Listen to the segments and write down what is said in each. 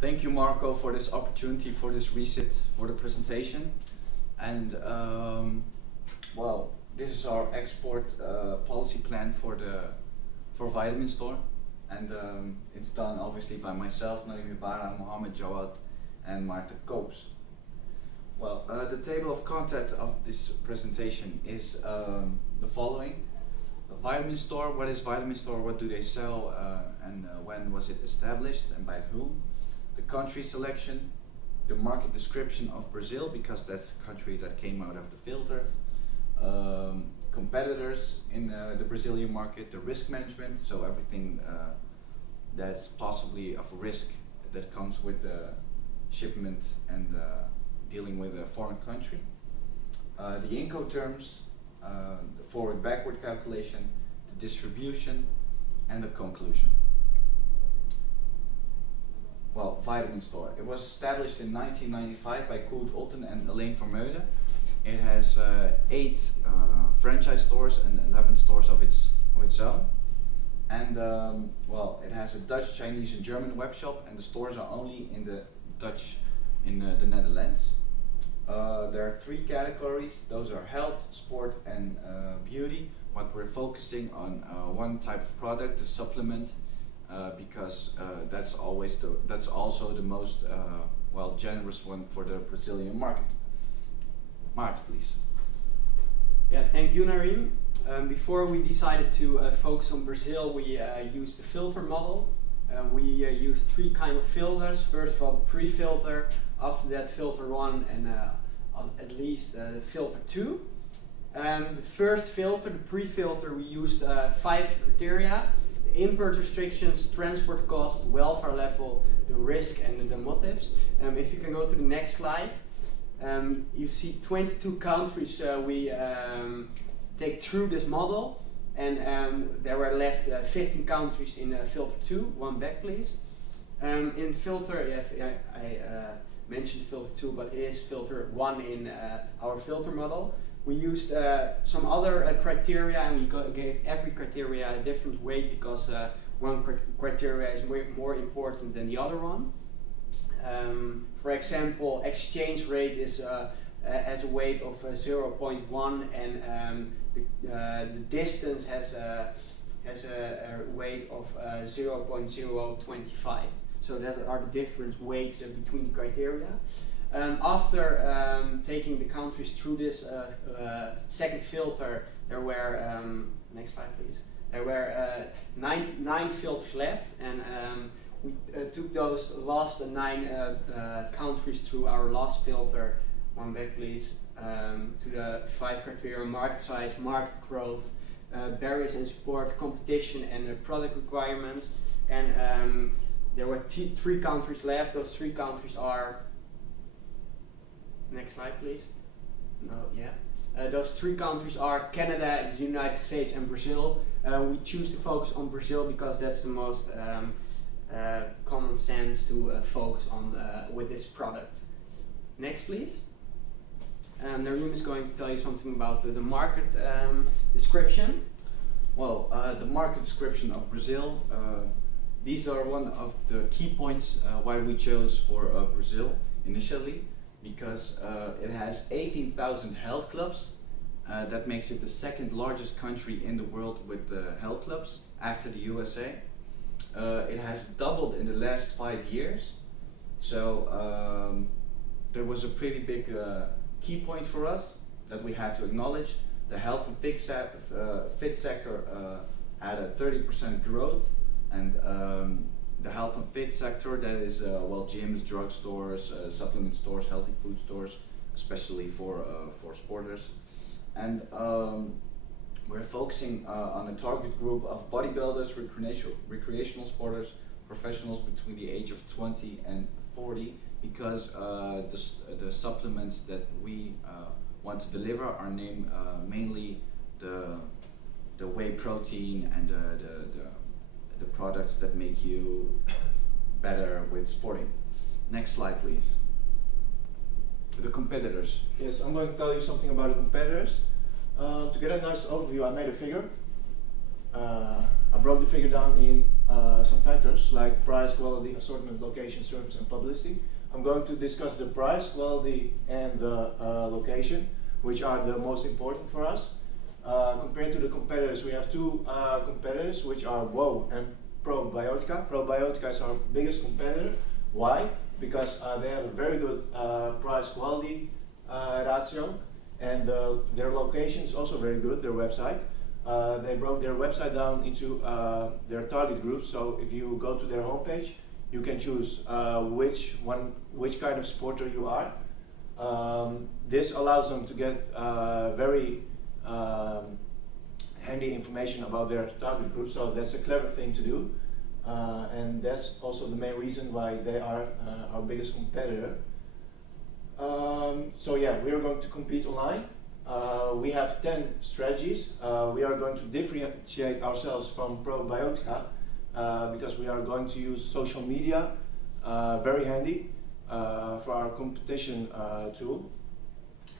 Thank you, Marco, for this opportunity, for this reset, for the presentation. And well, this is our export policy plan for vitaminstore, and it's done obviously by myself, Nadim Ibarra, Mohammed Jawad, and Marta Koops. Well, the table of content of this presentation is the following. Vitaminstore, what is Vitaminstore, what do they sell, and when was it established and by whom? The country selection, the market description of Brazil, because that's the country that came out of the filter, competitors in the Brazilian market, the risk management, so everything that's possibly of risk that comes with the shipment and dealing with a foreign country, the Incoterms, the forward-backward calculation, the distribution, and the conclusion. Well, Vitaminstore. It was established in 1995 by Koert Otten and Elaine Vermeulen. It has 8 franchise stores and 11 stores of its own. And well, it has a Dutch, Chinese, and German web shop, and the stores are only in the Dutch in the Netherlands. There are 3 categories. Those are health, sport, and beauty. What we're focusing on one type of product, the supplement, because that's also the most well, generous one for the Brazilian market. Mart, please. Yeah, thank you, Narim. Before we decided to focus on Brazil, we used the filter model. We used 3 kind of filters. First of all, the pre-filter. After that, filter 1, and at least filter 2. The first filter, the pre-filter, we used 5 criteria: the import restrictions, transport cost, welfare level, the risk, and the motives. If you can go to the next slide, you see 22 countries we take through this model, and there were left 15 countries in filter 2. One back, please. In filter, I mentioned filter 2, but it is filter 1 in our filter model. We used some other criteria, and we gave every criteria a different weight, because one criteria is more important than the other one. For example, exchange rate is has a weight of 0.1, and the distance has a weight of 0.025. So that are the different weights between the criteria. After taking the countries through this second filter, there were, next slide please, there were 9 filters left, and we took those last 9 countries through our last filter, one back please, to the 5 criteria: market size, market growth, barriers and support, competition, and product requirements. And there were 3 countries left. Those 3 countries are, next slide please. No, yeah. Those 3 countries are Canada, the United States, and Brazil. We choose to focus on Brazil because that's the most common sense to focus on with this product. Next please. Narim is going to tell you something about the market description. Well, the market description of Brazil. These are one of the key points why we chose for Brazil initially, because it has 18,000 health clubs. That makes it the 2nd largest country in the world with health clubs after the USA. It has doubled in the last 5 years. So there was a pretty big key point for us that we had to acknowledge. The health and fit sector had a 30% growth, and the health and fit sector, that is well, gyms, drugstores, supplement stores, healthy food stores, especially for sporters. And we're focusing on a target group of bodybuilders, recreational sporters, professionals between the age of 20 and 40, because the supplements that we want to deliver are named mainly the whey protein and the products that make you better with sporting. Next slide please. The competitors. Yes, I'm going to tell you something about the competitors. To get a nice overview, I made a figure. I broke the figure down in some factors. factors like price, quality, assortment, location, service, and publicity. I'm going to discuss the price, quality, and the location, which are the most important for us. Compared to the competitors, we have two competitors, which are WOW and Probiotica. Probiotica is our biggest competitor. Why? Because they have a very good price-quality ratio, and their location is also very good, their website. They broke their website down into their target groups, so if you go to their homepage, you can choose which kind of supporter you are. This allows them to get very handy information about their target group, so that's a clever thing to do. And that's also the main reason why they are our biggest competitor. So yeah, we are going to compete online. We have 10 strategies. We are going to differentiate ourselves from Probiotica because we are going to use social media, very handy for our competition tool.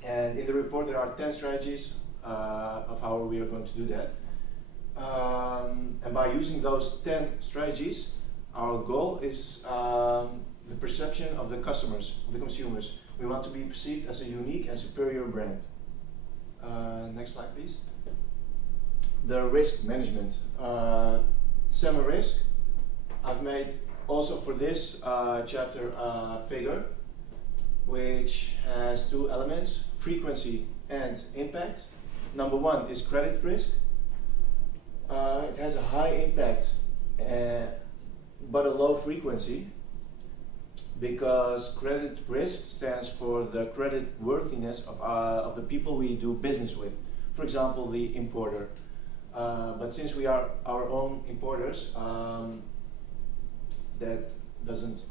And in the report there are 10 strategies of how we are going to do that. And by using those 10 strategies, our goal is the perception of the customers, of the consumers. We want to be perceived as a unique and superior brand. Next slide, please. The risk management. Semi-risk. I've made also for this chapter a figure which has two elements, frequency and impact. Number one is credit risk. It has a high impact but a low frequency, because credit risk stands for the credit worthiness of the people we do business with. For example, the importer. But since we are our own importers, that doesn't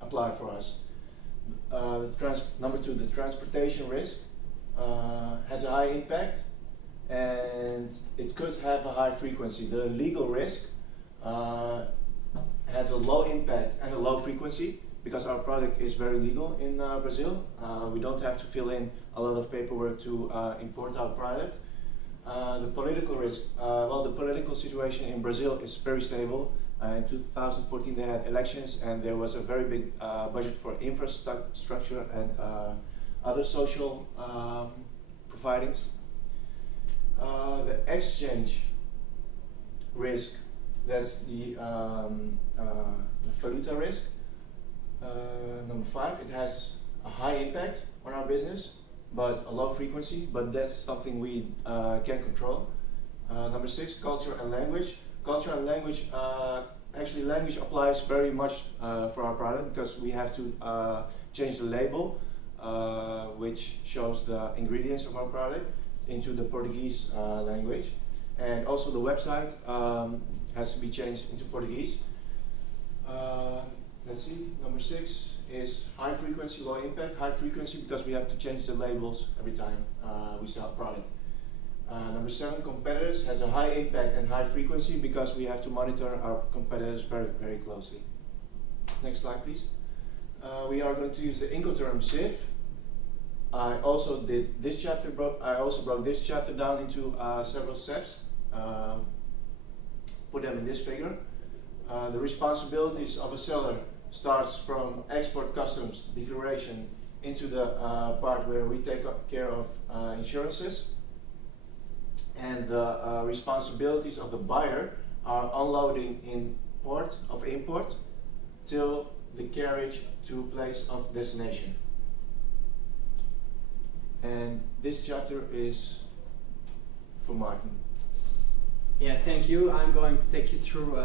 apply for us. Number two, the transportation risk has a high impact and it could have a high frequency. The legal risk has a low impact and a low frequency because our product is very legal in Brazil. We don't have to fill in a lot of paperwork to import our product. The political risk, well, the political situation in Brazil is very stable. In 2014 they had elections and there was a very big budget for infrastructure and other social providings. The exchange risk, that's the valuta risk. Number 5, it has a high impact on our business, but a low frequency, but that's something we can control. Number 6, culture and language. Culture and language, actually language applies very much for our product because we have to change the label, which shows the ingredients of our product, into the Portuguese language. And also the website has to be changed into Portuguese. Let's see, number 6 is high frequency, low impact. High frequency because we have to change the labels every time we sell a product. Number 7, competitors, has a high impact and high frequency because we have to monitor our competitors very, very closely. Next slide, please. We are going to use the Incoterm SIF. I also did this chapter. I also broke this chapter down into several steps. Put them in this figure. The responsibilities of a seller starts from export customs declaration into the part where we take care of insurances. And the responsibilities of the buyer are unloading in port of import till the carriage to place of destination. And this chapter is for Martin. Yeah, thank you. I'm going to take you through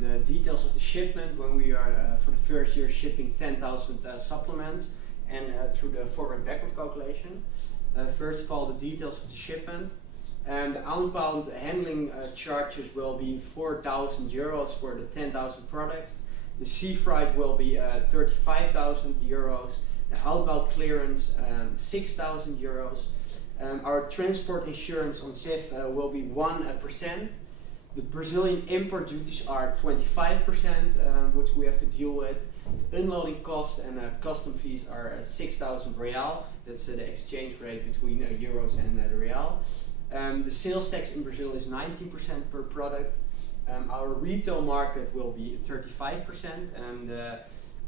the details of the shipment when we are for the first year shipping 10,000 supplements, and through the forward-backward calculation. First of all, the details of the shipment. The outbound handling charges will be 4,000 euros for the 10,000 products. The sea freight will be 35,000 euros. The outbound clearance 6,000 euros. Our transport insurance on SIF will be 1%. The Brazilian import duties are 25%, which we have to deal with. Unloading costs and custom fees are 6,000 real. That's the exchange rate between euros and the real. The sales tax in Brazil is 19% per product. Our retail market will be 35%, and the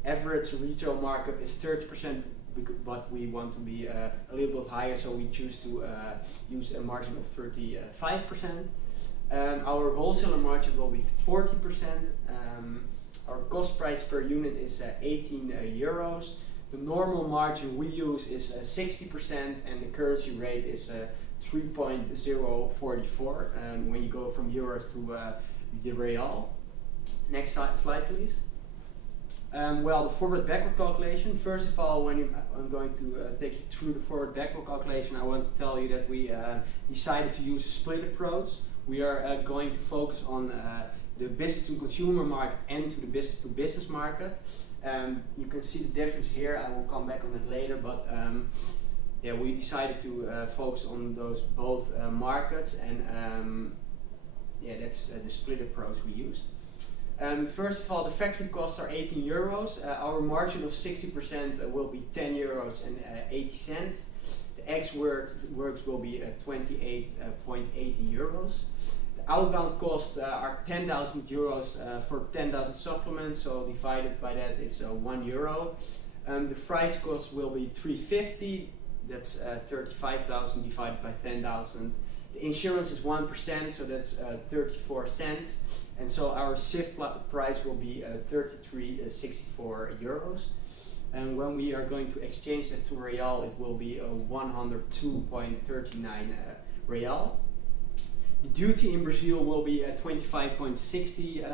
average retail markup is 30%, but we want to be a little bit higher, so we choose to use a margin of 35%. Our wholesaler margin will be 40%. Our cost price per unit is 18 euros. The normal margin we use is 60%, and the currency rate is 3.044 when you go from euros to the real. Next slide, please. Well, the forward-backward calculation. First of all, I'm going to take you through the forward-backward calculation, I want to tell you that we decided to use a split approach. We are going to focus on the business-to-consumer market and to the business-to-business market. You can see the difference here. I will come back on it later, but yeah, we decided to focus on those both markets, and yeah, that's the split approach we use. First of all, the factory costs are 18 euros. Our margin of 60% will be 10 euros and 80 cents. The X works will be 28.80 euros. The outbound costs are 10,000 euros for 10,000 supplements, so divided by that is 1 euro. The freight cost will be 350. That's 35,000 divided by 10,000. The insurance is 1%, so that's 34 cents. And so our SIF price will be 33.64 euros. And when we are going to exchange that to real, it will be 102.39 real. The duty in Brazil will be 25.60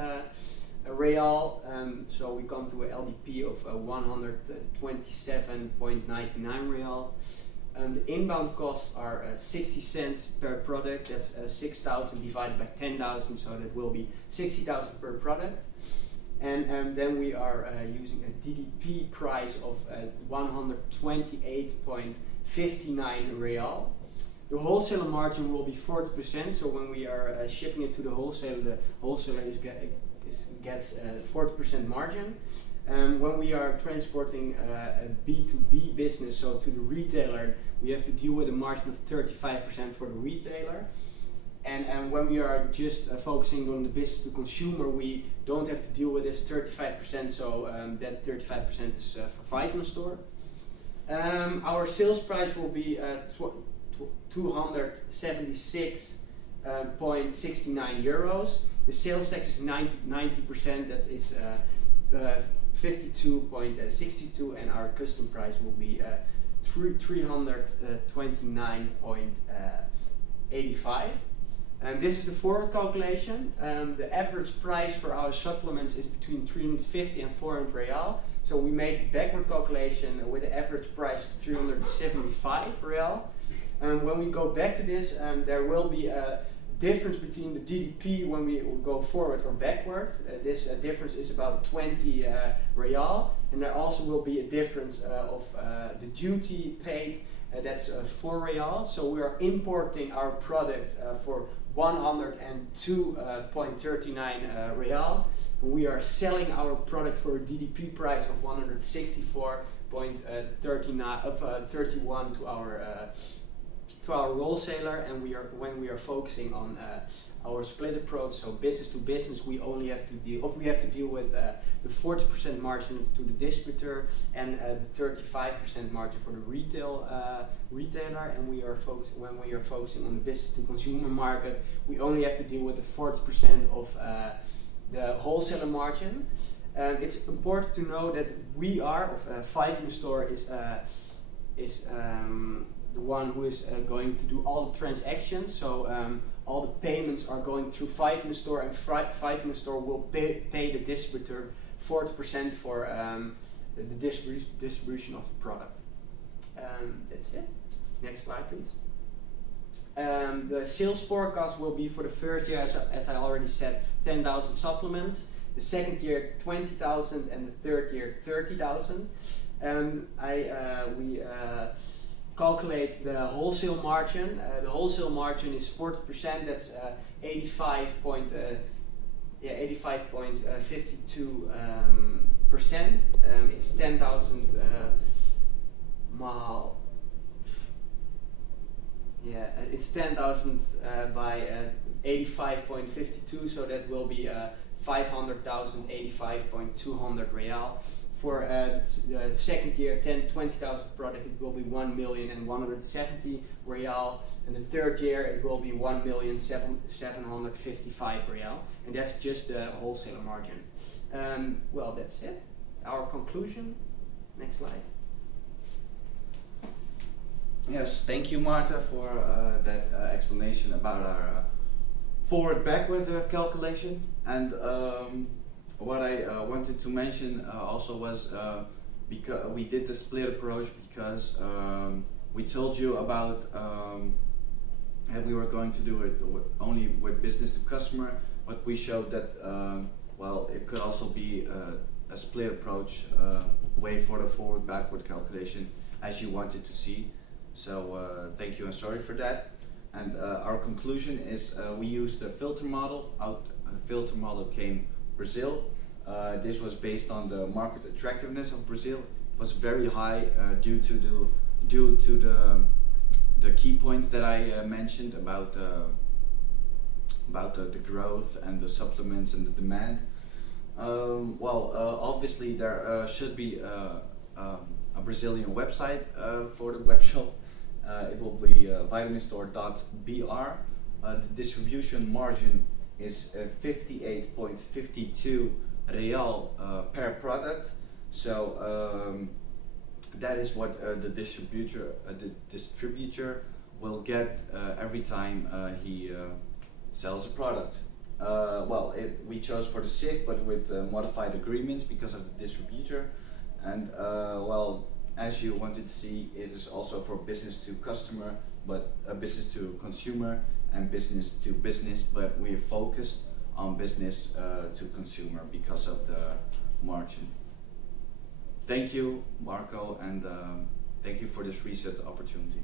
real. So we come to a LDP of 127.99 real. The inbound costs are 60 cents per product. That's 6,000 divided by 10,000, so that will be 60,000 per product. And then we are using a DDP price of 128.59 real. The wholesaler margin will be 40%, so when we are shipping it to the wholesaler gets 40% margin. When we are transporting a B2B business, so to the retailer, we have to deal with a margin of 35% for the retailer. And when we are just focusing on the business to consumer, we don't have to deal with this 35%, so that 35% is for vitaminstore. Our sales price will be 276.69 euros. The sales tax is 90%, that is 52.62, and our custom price will be 329.85. This is the forward calculation. The average price for our supplements is between 350 and 400 real. So we made a backward calculation with an average price of 375 real. When we go back to this, there will be a difference between the DDP when we go forward or backward. This difference is about 20 real, and there also will be a difference of the duty paid. That's 4 real. So we are importing our product for 102.39 real. We are selling our product for a DDP price of 164.31 to our wholesaler, and when we are focusing on our split approach, so business to business, we have to deal with the 40% margin to the distributor and the 35% margin for the retailer. And when we are focusing on the business to consumer market, we only have to deal with the 40% of the wholesaler margin. It's important to know that vitaminstore is the one who is going to do all the transactions. So all the payments are going through vitaminstore, and vitaminstore will pay the distributor 40% for the distribution of the product. That's it. Next slide, please. The sales forecast will be for the first year, as I already said, 10,000 supplements. The second year, 20,000, and the third year, 30,000. We calculate the wholesale margin. The wholesale margin is 40%. That's 85.52%. It's 10,000 mal Yeah, it's 10,000 by 85.52, so that will be 500,085.200 real. For the second year, 20,000 product, it will be 1,170 real, and the third year it will be 1,755 real, and that's just the wholesaler margin. Well, that's it. Our conclusion. Next slide. Yes, thank you, Marta, for that explanation about our forward-backward calculation. And what I wanted to mention also was because we did the split approach because we told you about that we were going to do it only with business to customer, but we showed that well, it could also be a split approach way for the forward-backward calculation as you wanted to see. So thank you and sorry for that. And our conclusion is we used the filter model. Out the filter model came Brazil. This was based on the market attractiveness of Brazil. It was very high due to the key points that I mentioned about the growth and the supplements and the demand. Well, obviously there should be a Brazilian website for the web shop. It will be vitaminstore.br. The distribution margin is 58.52 real per product. So that is what the distributor will get every time he sells a product. Well, we chose for the SIF, but with modified agreements because of the distributor. And well, as you wanted to see, it is also for business to customer, but business to consumer and business to business, but we are focused on business to consumer because of the margin. Thank you, Marco, and thank you for this research opportunity.